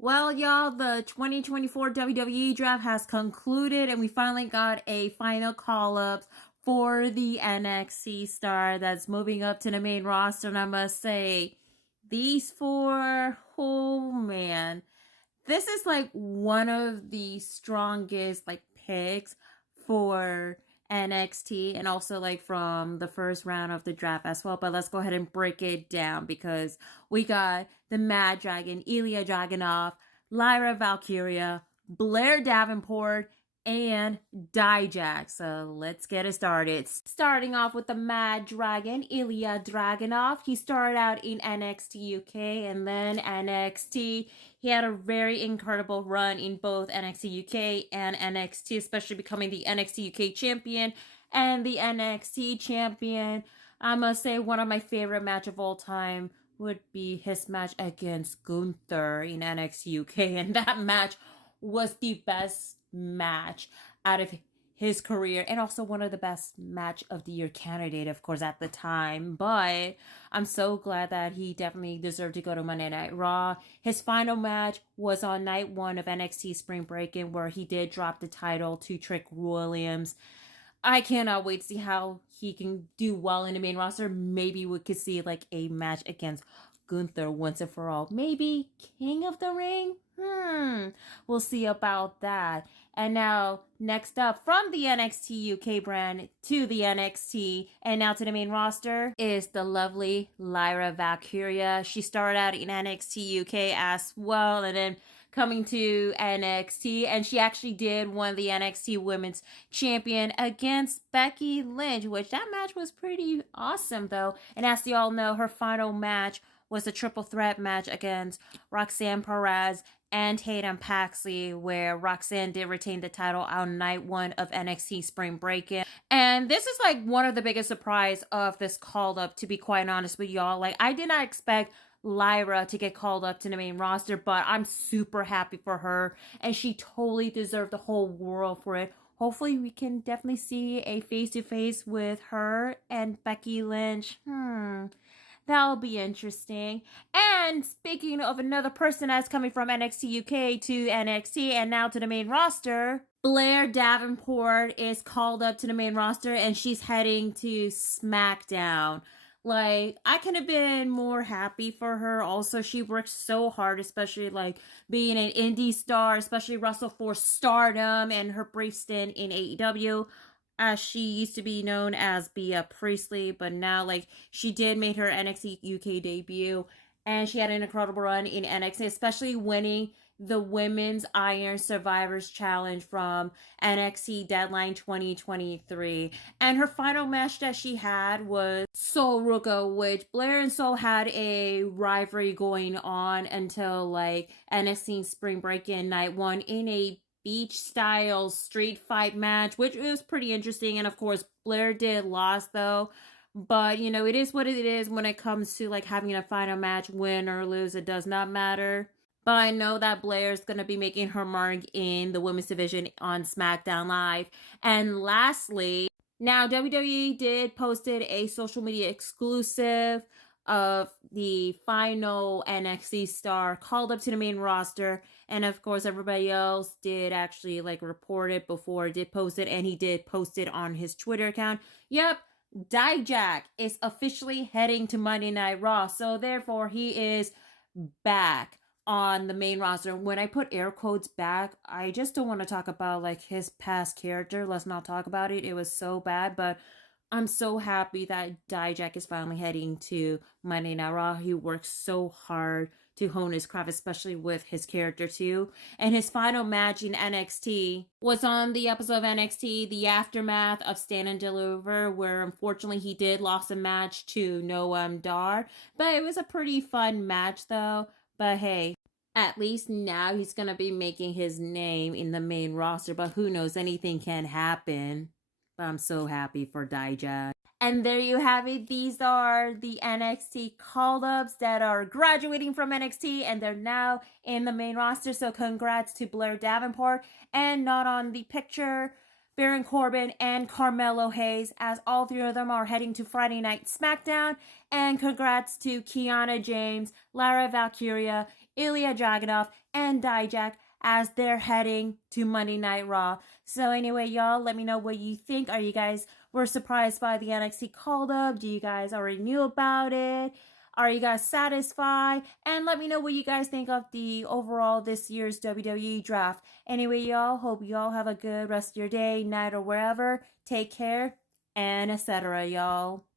Well, y'all, the 2024 WWE Draft has concluded, and we finally got a final call-up for the NXT star that's moving up to the main roster. And I must say, these four, oh man, this is like one of the strongest like picks for NXT, and also like from the first round of the draft as well. But let's go ahead and break it down because we got the Mad Dragon, Ilya Dragunov, Lyra Valkyria, Blair Davenport, and Dijak. So let's get it started. Starting off with the Mad Dragon, Ilya Dragunov. He started out in NXT UK and then NXT. He had a very incredible run in both NXT UK and NXT, especially becoming the NXT UK champion and the NXT champion. I must say one of my favorite match of all time would be his match against Gunther in NXT UK, and that match was the best match out of his career, and also one of the best match of the year candidate, of course, at the time. But I'm so glad that he definitely deserved to go to Monday Night Raw. His final match was on night 1 of NXT Spring Break-In, where he did drop the title to Trick Williams. I cannot wait to see how he can do well in the main roster. Maybe we could see like a match against Gunther once and for all. Maybe King of the Ring? We'll see about that. And now, next up, from the NXT UK brand to the NXT and now to the main roster is the lovely Lyra Valkyria. She started out in NXT UK as well, and then coming to NXT, and she actually did win the NXT Women's Champion against Becky Lynch, which that match was pretty awesome though. And as you all know, her final match was a triple threat match against Roxanne Perez and Tatum Paxley, where Roxanne did retain the title on night 1 of NXT Spring Break-In. And this is like one of the biggest surprise of this call up, to be quite honest with y'all. Like, I did not expect Lyra to get called up to the main roster, but I'm super happy for her, and she totally deserved the whole world for it. Hopefully we can definitely see a face-to-face with her and Becky Lynch. That'll be interesting. And speaking of another person that's coming from NXT UK to NXT and now to the main roster, Blair Davenport is called up to the main roster, and she's heading to SmackDown. Like, I could have been more happy for her. Also, she worked so hard, especially like being an indie star, especially wrestle for Stardom and her brief stint in AEW. As she used to be known as Bea Priestley, but now like she did make her NXT UK debut, and she had an incredible run in NXT, especially winning the Women's Iron Survivors Challenge from NXT Deadline 2023. And her final match that she had was Sol Ruka, which Blair and Sol had a rivalry going on until like NXT Spring Break-In night 1 in a beach style street fight match, which was pretty interesting. And of course, Blair did lose though. But you know, it is what it is when it comes to like having a final match, win or lose, it does not matter. But I know that Blair's going to be making her mark in the women's division on SmackDown Live. And lastly, now WWE did posted a social media exclusive of the final NXT star called up to the main roster. And of course, everybody else did actually like report it before, did post it, and he did post it on his Twitter account. Yep, Dijak is officially heading to Monday Night Raw. So therefore, he is back on the main roster. When I put air quotes back, I just don't want to talk about like his past character. Let's not talk about it. It was so bad, but I'm so happy that Dijak is finally heading to Monday Night Raw. He worked so hard to hone his craft, especially with his character too. And his final match in NXT was on the episode of NXT, The Aftermath of Stand and Deliver, where unfortunately he did lose a match to Noam Dar. But it was a pretty fun match though. But hey, at least now he's going to be making his name in the main roster. But who knows, anything can happen. But I'm so happy for Dijak. And there you have it. These are the NXT call-ups that are graduating from NXT, and they're now in the main roster. So congrats to Blair Davenport. And not on the picture, Baron Corbin and Carmelo Hayes, as all three of them are heading to Friday Night SmackDown. And congrats to Kiana James, Lyra Valkyria, Ilya Dragunov, and Dijak as they're heading to Monday Night Raw. So anyway, y'all, let me know what you think. Are you guys were surprised by the NXT called up? Do you guys already knew about it? Are you guys satisfied? And let me know what you guys think of the overall this year's WWE Draft. Anyway, y'all, hope y'all have a good rest of your day, night, or wherever. Take care, and etc., y'all.